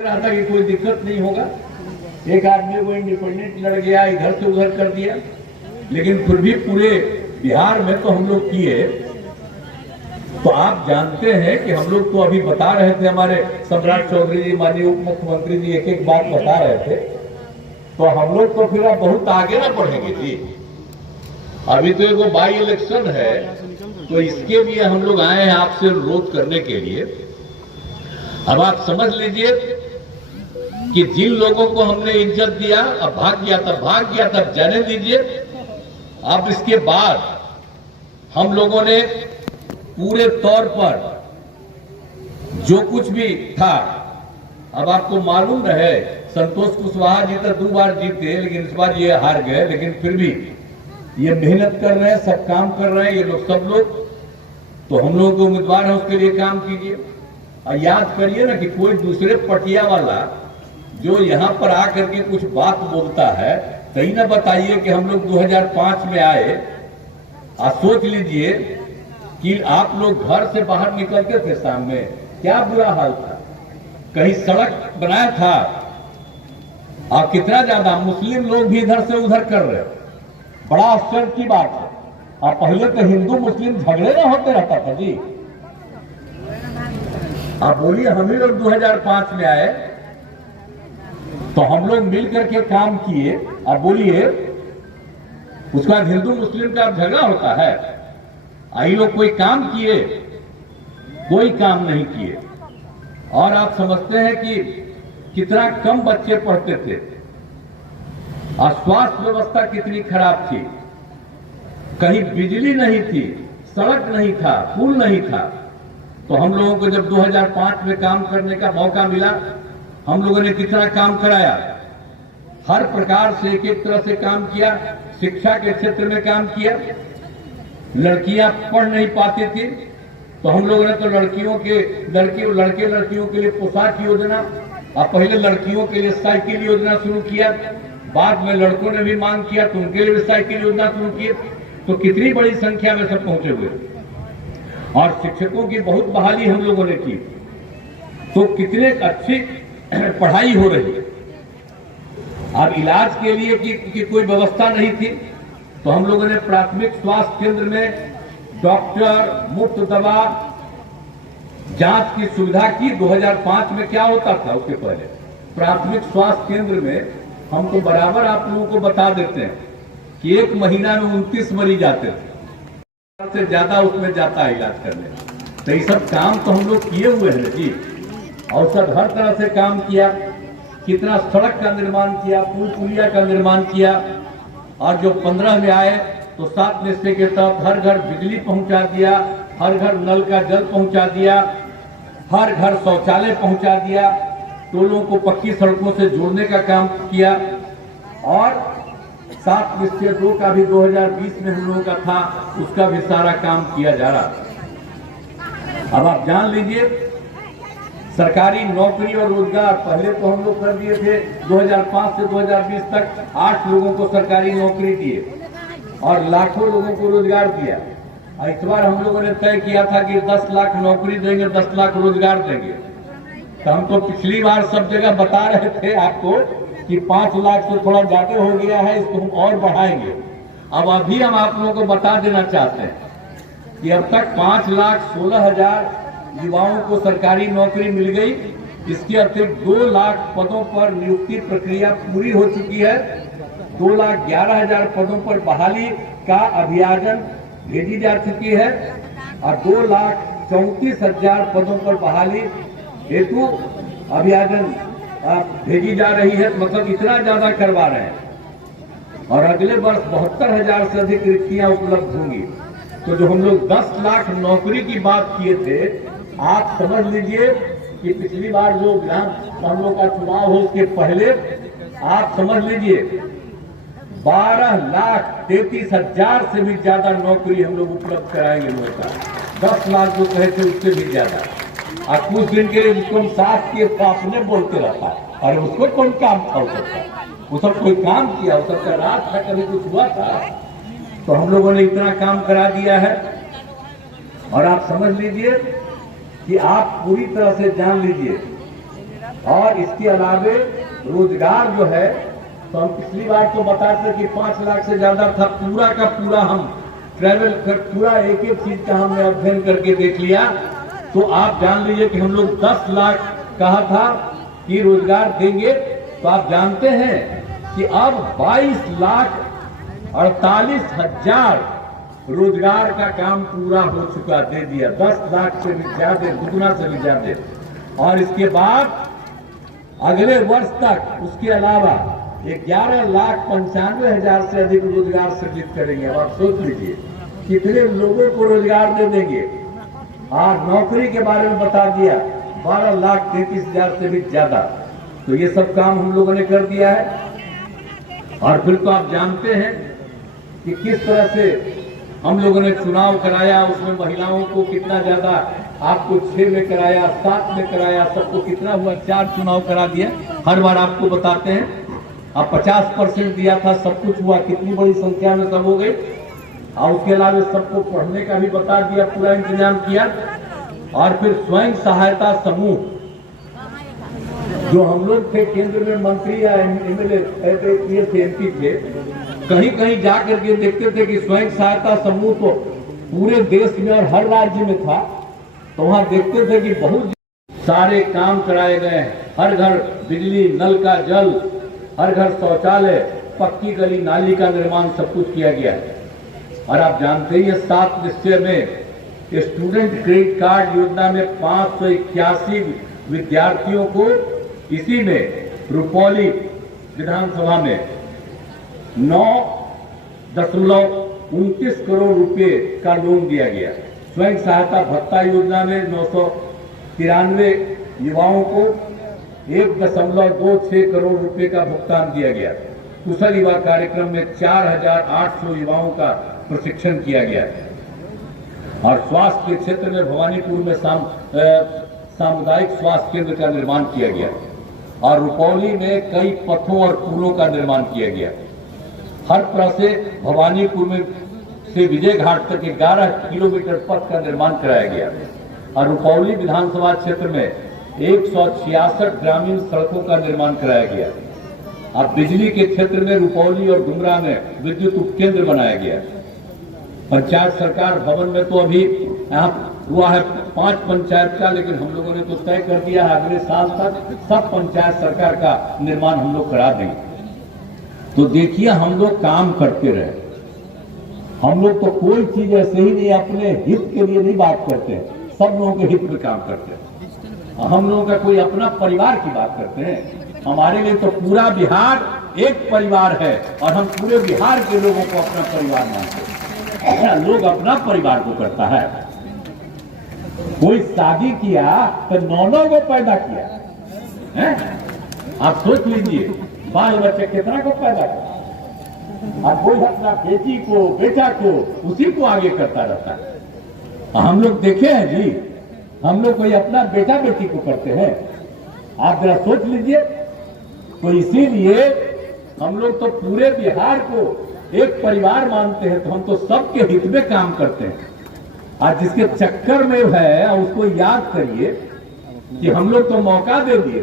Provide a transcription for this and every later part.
रहा था कि कोई दिक्कत नहीं होगा। एक आदमी को इंडिपेंडेंट लड़ गया, इधर से उधर कर दिया, लेकिन फिर भी पूरे बिहार में तो हम लोग किए। तो आप जानते हैं कि हम लोग तो अभी बता रहे थे, हमारे सम्राट चौधरी जी माननीय उप मुख्यमंत्री जी एक एक बात बता रहे थे, तो हम लोग तो फिर अब बहुत आगे ना बढ़ेंगे जी। अभी तो एक बाई इलेक्शन है, तो इसके लिए हम लोग आए हैं आपसे अनुरोध करने के लिए। अब आप समझ लीजिए कि जिन लोगों को हमने इज्जत दिया, अब भाग गया तब जाने दीजिए। अब इसके बाद हम लोगों ने पूरे तौर पर जो कुछ भी था, अब आपको मालूम रहे संतोष कुशवाहा जी तो 2 बार जीते, लेकिन इस बार ये हार गए, लेकिन फिर भी ये मेहनत कर रहे हैं, सब काम कर रहे हैं ये लोग, सब लोग। तो हम लोग जो उम्मीदवार है उसके लिए काम कीजिए। और याद करिए ना कि कोई दूसरे पटिया वाला जो यहाँ पर आकर के कुछ बात बोलता है, कहीं ना बताइए कि हम लोग 2005 में आए। सोच लीजिए कि आप लोग घर से बाहर निकलते थे, सामने क्या बुरा हाल था, कहीं सड़क बनाया था, और कितना ज्यादा मुस्लिम लोग भी इधर से उधर कर रहे, बड़ा आश्चर्य की बात है। और पहले तो हिंदू मुस्लिम झगड़े ना होते रहता था जी। आप बोलिए, हम ही लोग 2005 में आए तो हम लोग मिल करके काम किए, और बोलिए उसके बाद हिंदू मुस्लिम का झगड़ा होता है? आई लोग कोई काम किए? कोई काम नहीं किए। और आप समझते हैं कि कितना कम बच्चे पढ़ते थे, और स्वास्थ्य व्यवस्था कितनी खराब थी, कहीं बिजली नहीं थी, सड़क नहीं था, पुल नहीं था। तो हम लोगों को जब 2005 में काम करने का मौका मिला, हम लोगों ने कितना काम कराया, हर प्रकार से एक एक तरह से काम किया। शिक्षा के क्षेत्र में काम किया, लड़कियां पढ़ नहीं पाती थी, तो हम लोगों ने तो लड़के लड़कियों के लिए पोशाक योजना, और पहले लड़कियों के लिए साइकिल योजना शुरू किया, बाद में लड़कों ने भी मांग किया तो उनके लिए भी साइकिल योजना शुरू की। तो कितनी बड़ी संख्या में सब पहुंचे हुए। और शिक्षकों की बहुत बहाली हम लोगों ने की, तो कितने अच्छी पढ़ाई हो रही है। अब इलाज के लिए की कोई व्यवस्था नहीं थी, तो हम लोगों ने प्राथमिक स्वास्थ्य केंद्र में डॉक्टर, मुफ्त दवा, जांच की सुविधा की। 2005 में क्या होता था, उसके पहले प्राथमिक स्वास्थ्य केंद्र में हम तो बराबर आप लोगों को बता देते हैं कि एक महीना में 29 मरीज आते थे, से ज्यादा उसमें जाता है इलाज करने। तो ये सब काम तो हम लोग किए हुए हैं जी, और सब हर तरह से काम किया। कितना सड़क का निर्माण किया, पुल पुलिया का निर्माण किया। और जो 15 में आए तो 7 निश्चय के तहत हर घर बिजली पहुंचा दिया, हर घर नल का जल पहुंचा दिया, हर घर शौचालय पहुंचा दिया, टोलों को पक्की सड़कों से जोड़ने का काम किया। और 7 निश्चय 2 का भी 2020 में हम लोगों का था, उसका भी सारा काम किया जा रहा। अब आप जान लीजिए, सरकारी नौकरी और रोजगार पहले तो हम लोग कर दिए थे। 2005 से 2020 तक 8 लोगों को सरकारी नौकरी दिए और लाखों लोगों को रोजगार दिया। और इस बार हम लोगों ने तय किया था कि 10 लाख नौकरी देंगे, 10 लाख रोजगार देंगे। तो हम तो पिछली बार सब जगह बता रहे थे आपको कि 5 लाख से थोड़ा ज्यादा हो गया है, इसको हम और बढ़ाएंगे। अब अभी हम आप लोगों को बता देना चाहते हैं कि अब तक 5,16,000 युवाओं को सरकारी नौकरी मिल गई। इसके अतिरिक्त 2 लाख पदों पर नियुक्ति प्रक्रिया पूरी हो चुकी है। 2,11,000 पदों पर बहाली का अभियान भेजी जा चुकी है, और 2,34,000 पदों पर बहाली हेतु अभियान भेजी जा रही है। मतलब इतना ज्यादा करवा रहे हैं। और अगले वर्ष 72,000 से अधिक रिक्तियां उपलब्ध होंगी। तो जो हम लोग 10 लाख नौकरी की बात किए थे, आप समझ लीजिए कि पिछली बार जो विधान हम लोग का चुनाव हो उसके पहले आप समझ लीजिए 12,33,000 से भी ज्यादा नौकरी हम लोग उपलब्ध कराएंगे लोगों का। 10 लाख जो कहे थे उससे भी ज्यादा। और कुछ दिन के लिए जिसको हम साथ किए तो आपने बोलते रहता, और उसको कौन काम था, वो सब कोई काम किया, वो सब का रात था, कभी कुछ हुआ था? तो हम लोगों ने इतना काम करा दिया है। और आप समझ लीजिए कि आप पूरी तरह से जान लीजिए और इसके अलावे रोजगार जो है, तो हम पिछली बार तो बताते कि 5 लाख से ज्यादा था, पूरा का पूरा हम ट्रैवल कर पूरा एक एक चीज का हमने अध्ययन करके देख लिया। तो आप जान लीजिए कि हम लोग 10 लाख कहा था कि रोजगार देंगे, तो आप जानते हैं कि अब 22,48,000 रोजगार का काम पूरा हो चुका, दे दिया। 10 लाख से भी ज्यादा, दुगुना से भी ज्यादा। और इसके बाद अगले वर्ष तक उसके अलावा 11,95,000 से अधिक रोजगार सृजित करेंगे। अब आप सोच लीजिए कितने लोगों को रोजगार दे देंगे। और नौकरी के बारे में बता दिया 12,33,000 से भी ज्यादा। तो ये सब काम हम लोगों ने कर दिया है। और फिर तो आप जानते हैं कि किस तरह से हम लोगों ने चुनाव कराया, उसमें महिलाओं को कितना ज्यादा, आपको 6 में कराया, 7 में कराया, सबको कितना हुआ, 4 चुनाव करा दिया। हर बार आपको बताते हैं। अब 50% दिया था, सब कुछ हुआ, कितनी बड़ी संख्या में सब हो गई। और उसके अलावा सबको पढ़ने का भी बता दिया, पूरा इंतजाम किया। और फिर स्वयं सहायता समूह, जो हम लोग थे केंद्र में मंत्री या एमएलए थे, एमपी थे, कहीं कहीं जाकर के देखते थे कि स्वयं सहायता समूह तो पूरे देश में और हर राज्य में था। तो वहां देखते थे कि बहुत सारे काम कराए गए हैं। हर घर बिजली, नल का जल, हर घर शौचालय, पक्की गली नाली का निर्माण, सब कुछ किया गया है। और आप जानते हैं 7 निश्चय में स्टूडेंट क्रेडिट कार्ड योजना में 581 विद्यार्थियों को इसी में रुपौली विधानसभा में 9.29 करोड़ रुपए का लोन दिया गया। स्वयं सहायता भत्ता योजना में 993 युवाओं को 1.26 करोड़ रुपए का भुगतान दिया गया। कुशल युवा कार्यक्रम में 4,800 युवाओं का प्रशिक्षण किया गया। और स्वास्थ्य के क्षेत्र में भवानीपुर में सामुदायिक स्वास्थ्य केंद्र का निर्माण किया गया। और रुपौली में कई पथों और पुलों का निर्माण किया गया। हर तरह से भवानीपुर में से विजय घाट तक 11 किलोमीटर पथ का निर्माण कराया गया। और रुपौली विधानसभा क्षेत्र में 166 ग्रामीण सड़कों का निर्माण कराया गया। अब बिजली के क्षेत्र में रुपौली और डुमरा में विद्युत उपकेंद्र बनाया गया। पंचायत सरकार भवन में तो अभी यहाँ हुआ है 5 पंचायत का, लेकिन हम लोगों ने तो तय कर दिया है अगले साल तक सब पंचायत सरकार का निर्माण हम लोग करा देंगे। तो देखिए हम लोग काम करते रहे। हम लोग तो कोई चीज ऐसे ही नहीं अपने हित के लिए नहीं बात करते हैं, सब लोगों के हित में काम करते हैं। हम लोगों का कोई अपना परिवार की बात करते हैं। हमारे लिए तो पूरा बिहार एक परिवार है और हम पूरे बिहार के लोगों को अपना परिवार मानते हैं। लोग अपना परिवार को करता है। कोई शादी किया तो 9 को पैदा किया है। आप सोच लीजिए बाल बच्चे कितना को पैदा किया। अब कोई अपना बेटी को, बेटा को, उसी को आगे करता रहता है। हम लोग देखे हैं जी, हम लोग कोई अपना बेटा बेटी को करते हैं। आप जरा सोच लीजिए। तो इसीलिए हम लोग तो पूरे बिहार को एक परिवार मानते हैं। तो हम तो सबके हित में काम करते हैं। आज जिसके चक्कर में है उसको याद करिए कि हम लोग तो मौका दे दिए,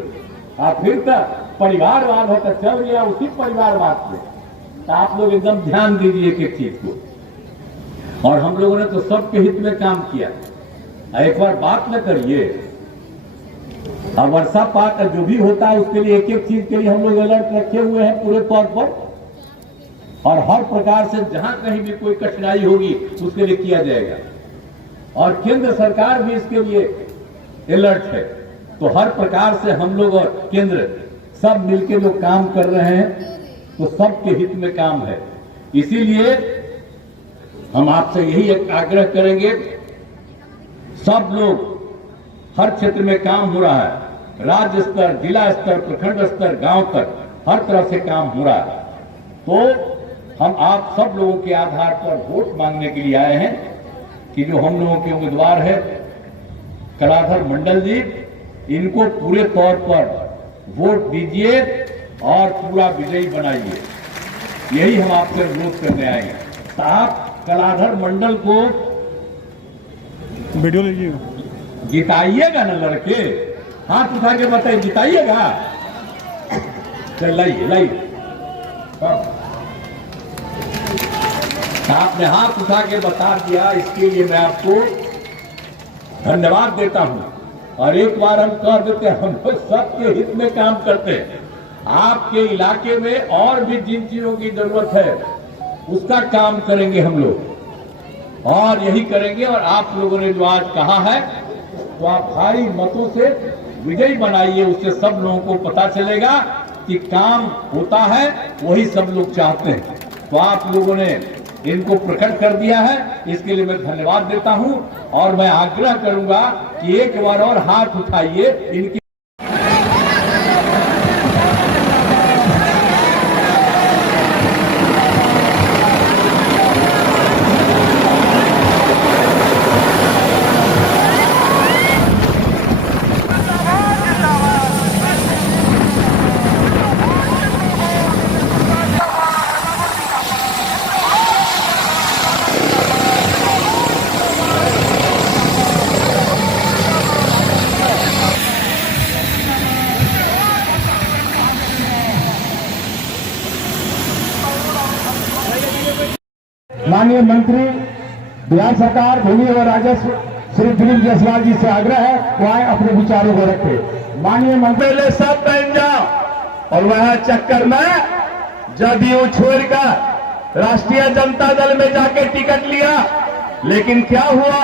फिर तो परिवारवाद होता चल गया उसी परिवारवाद पे। तो आप लोग एकदम ध्यान दीजिए एक चीज को। और हम लोगों ने तो सबके हित में काम किया। एक बार बात न करिए। अब वर्षापात जो भी होता है उसके लिए एक एक चीज के लिए हम लोग अलर्ट रखे हुए हैं पूरे तौर पर। और हर प्रकार से जहां कहीं भी कोई कठिनाई होगी उसके लिए किया जाएगा। और केंद्र सरकार भी इसके लिए अलर्ट है। तो हर प्रकार से हम लोग और केंद्र सब मिलकर जो काम कर रहे हैं तो सबके हित में काम है। इसीलिए हम आपसे यही एक आग्रह करेंगे, सब लोग हर क्षेत्र में काम हो रहा है। राज्य स्तर, जिला स्तर, प्रखंड स्तर, गांव तक हर तरह से काम हो रहा है। तो हम आप सब लोगों के आधार पर वोट मांगने के लिए आए हैं कि जो हम लोगों के उम्मीदवार है कलाधर मंडल जी, इनको पूरे तौर पर वोट दीजिए और पूरा विजयी बनाइए। यही हम आपसे अनुरोध करने आए हैं। आप कलाधर मंडल को वीडियो लीजिए, जिताइएगा ना लड़के। हाथ उठा के बताइए, जिताइएगा? चल लाइए लाइए। आपने हाथ उठा के बता दिया, इसके लिए मैं आपको धन्यवाद देता हूं। और एक बार हम कह देते हैं, हम लोग सबके हित में काम करते हैं। आपके इलाके में और भी जिन चीजों की जरूरत है उसका काम करेंगे हम लोग, और यही करेंगे। और आप लोगों ने जो आज कहा है तो आप भारी मतों से विजयी बनाइए, उससे सब लोगों को पता चलेगा कि काम होता है, वही सब लोग चाहते हैं। तो आप लोगों ने इनको प्रकट कर दिया है, इसके लिए मैं धन्यवाद देता हूं। और मैं आग्रह करूंगा कि एक बार और हाथ उठाइए इनकी। माननीय मंत्री बिहार सरकार भूमि और राजस्व श्री दिलीप जायसवाल जी से आग्रह है वो आए अपने विचारों को रखे। माननीय मंत्री पहले सब बन जाओ। और वह चक्कर में जदयू छोड़कर राष्ट्रीय जनता दल में जाके टिकट लिया, लेकिन क्या हुआ?